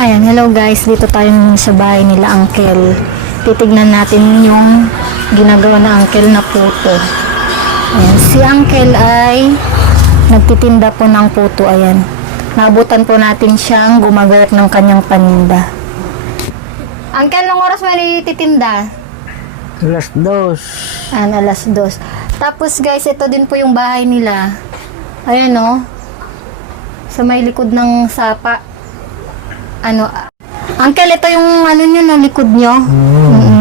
Ayan, hello guys. Dito tayo sa bahay nila Uncle. Titignan natin yung ginagawa na Uncle na puto. Ayan, si Uncle ay nagtitinda po ng puto. Ayan, naabutan po natin siyang gumagayat ng kanyang paninda. Uncle, anong oras mo nagtitinda? Alas 2. Ayan, alas 2. Tapos guys, ito din po yung bahay nila. Ayan o. Sa may likod ng sapa. Uncle, ito yung nyo na likod nyo.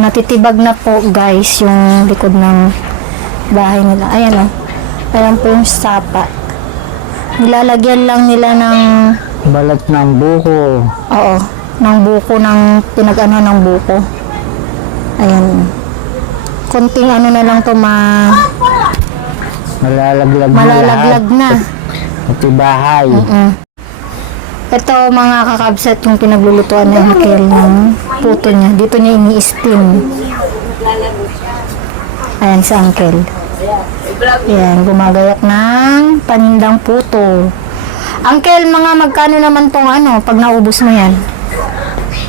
Natitibag na po guys yung likod ng bahay nila. Ayan o. Ayan po yung sapa. Nilalagyan lang nila ng Balat ng buko. oo, ng buko, ng pinag-ano ng buko. Ayan. Konting na lang to malalaglag na. Pati bahay. Ito mga kakabsat yung pinaglulutuan ng Uncle ng puto niya. Dito niya ini-steam. Ayan si Uncle. Ayan, gumagayak ng panindang puto. Uncle, mga magkano naman tong pag naubos mo yan?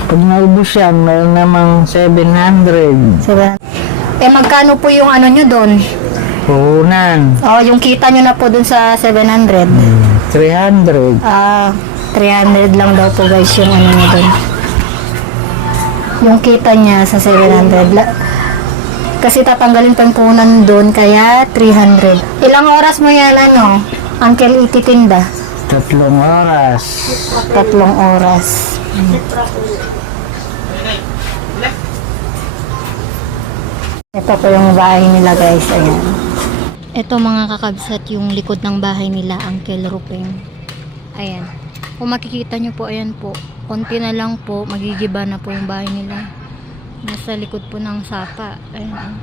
Pag naubos yan, mayroon namang 700. Diba? Magkano po yung nyo doon? Puhunan. Yung kita nyo na po doon sa 700. 300. 300 lang daw po guys yung niya doon. Yung kita niya sa 700. Kasi tatanggalin pa yung puhunan doon, kaya 300. Ilang oras mo yan, Uncle, ititinda? 3 oras. 3 oras. Ito po yung bahay nila guys. Ayan. Ito mga kakabsat yung likod ng bahay nila Uncle Rupeng. Ayan. Kung makikita nyo po, ayan po. Konti na lang po, magigiba na po yung bahay nila. Nasa likod po ng sapa. Ayan.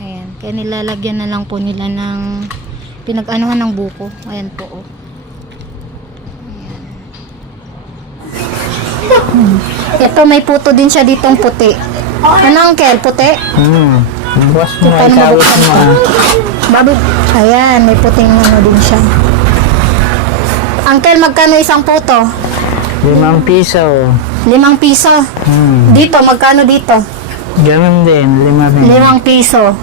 Ayan. Kaya nilalagyan na lang po nila ng pinag-anuhan ng buko. Ayan po. Ayan. Ito may puto din siya ditong puti. Uncle? Puti? Bukas mo Kita ay mo kawit buksan mo. ko. Babi. Ayan, may puting din siya. Uncle, magkano isang puto? 5 piso. 5 piso. Dito, magkano dito? Ganun din, 5 din. 5 piso.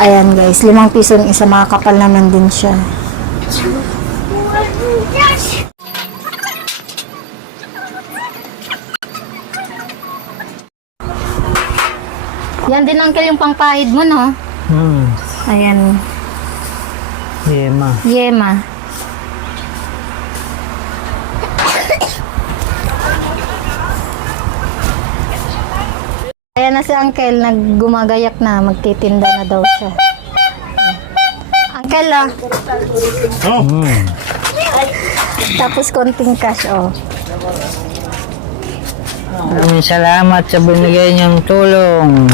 Ayan guys, 5 piso yung isa, makakapal naman din siya. Yan din Uncle yung pangpahid mo, no? Ayan. Yema. Ayan na si Uncle, naggumagayak na, magtitinda na daw siya. Uncle, tapos konting cash, Maraming salamat sa binigay niyong tulong.